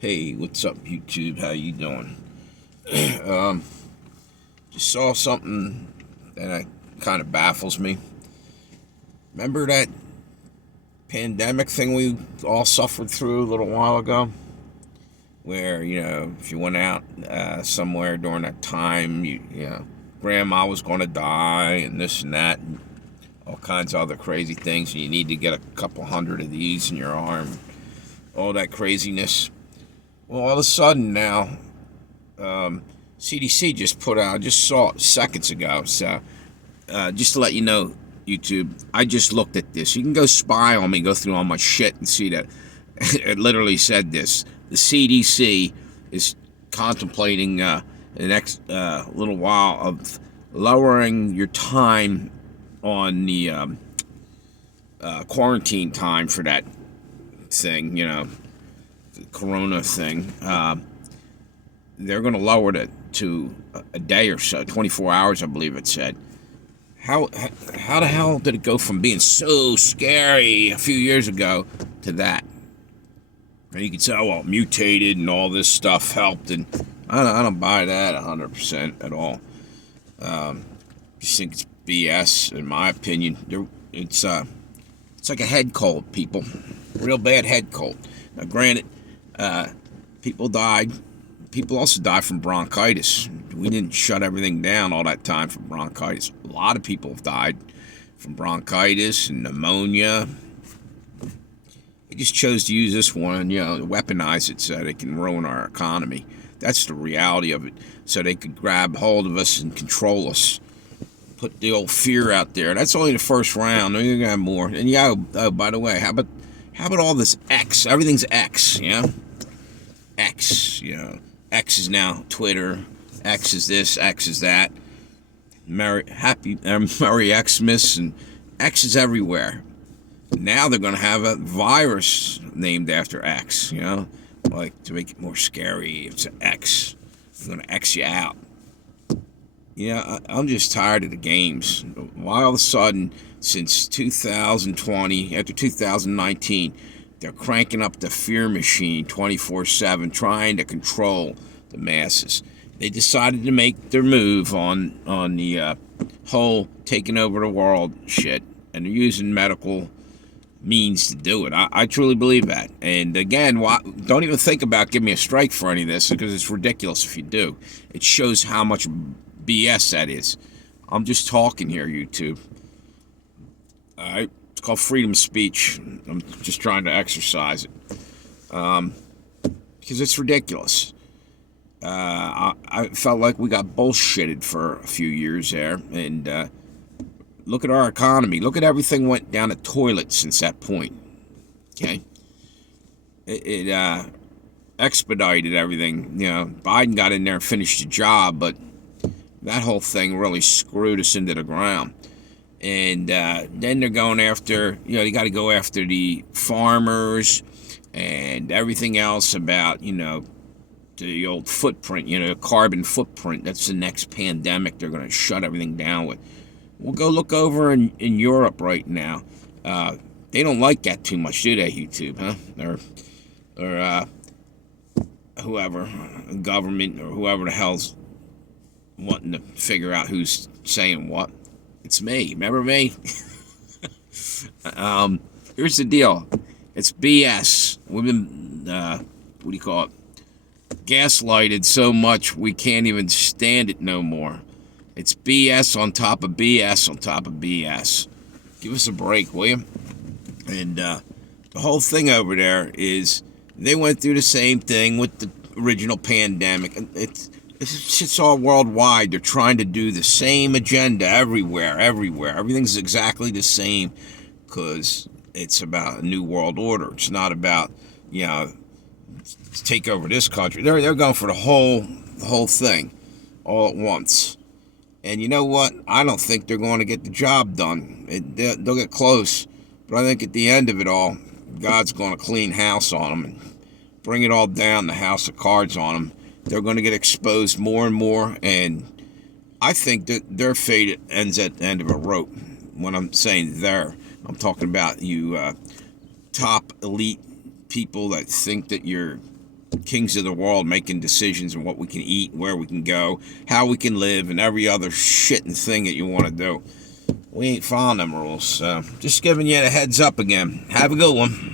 Hey, what's up, YouTube? How you doing? um, just saw something that kind of baffles me. Remember that pandemic thing we all suffered through a little while ago? Where, if you went out somewhere during that time, grandma was going to die and this and that, and all kinds of other crazy things, and you need to get a couple hundred of these in your arm, all that craziness. Well, all of a sudden now, CDC just put out, I just saw it seconds ago. So, just to let you know, YouTube, I just looked at this. You can go spy on me, go through all my shit and see that it literally said this. The CDC is contemplating the next little while of lowering your time on the quarantine time for that thing, the corona thing. They're going to lower it to a day or so, 24 hours, I believe it said. How the hell did it go from being so scary a few years ago to that? And you can say, oh, well, mutated and all this stuff helped, and I don't buy that 100% at all. Just think it's BS, in my opinion. It's like a head cold, people. Real bad head cold. Now, granted, people died. People also die from bronchitis. We didn't shut everything down all that time for bronchitis. A lot of people have died from bronchitis and pneumonia. They just chose to use this one, weaponize it so they can ruin our economy. That's the reality of it. So they could grab hold of us and control us. Put the old fear out there. That's only the first round. You're going to have more. And oh, by the way, how about all this X? Everything's X, X, X is now Twitter. X is this. X is that. Merry Xmas, and X is everywhere. Now they're going to have a virus named after X, like to make it more scary. It's an X. They're going to X you out. I'm just tired of the games. Why all of a sudden, since 2020, after 2019, they're cranking up the fear machine 24/7, trying to control the masses. They decided to make their move on the whole taking over the world shit, and they're using medical means to do it. I truly believe that. And again, don't even think about giving me a strike for any of this, because it's ridiculous if you do. It shows how much BS that is. I'm just talking here, YouTube. All right? It's called freedom of speech. I'm just trying to exercise it. Because it's ridiculous. I felt like we got bullshitted for a few years there. And look at our economy. Look at everything went down the toilet since that point. Okay? It expedited everything. Biden got in there and finished the job, but that whole thing really screwed us into the ground. And then they're going after, you got to go after the farmers and everything else about, the old footprint, carbon footprint. That's the next pandemic they're going to shut everything down with. We'll go look over in Europe right now. They don't like that too much, do they, YouTube, huh? Or whoever, government, or whoever the hell's wanting to figure out who's saying what. It's me. Remember me? Here's the deal. It's BS. We've been, what do you call it? Gaslighted so much we can't even stand it no more. It's BS on top of BS on top of BS. Give us a break, will you? And the whole thing over there is they went through the same thing with the original pandemic. It's all worldwide. They're trying to do the same agenda everywhere. Everything's exactly the same because it's about a new world order. It's not about, take over this country. They're going for the whole thing all at once. And you know what? I don't think they're going to get the job done. They'll get close. But I think at the end of it all, God's going to clean house on them and bring it all down, the house of cards on them. They're going to get exposed more and more. And I think that their fate ends at the end of a rope. When I'm saying I'm talking about you top elite people that think that you're kings of the world making decisions on what we can eat, where we can go, how we can live, and every other shit and thing that you want to do. We ain't following them rules. So just giving you a heads up again. Have a good one.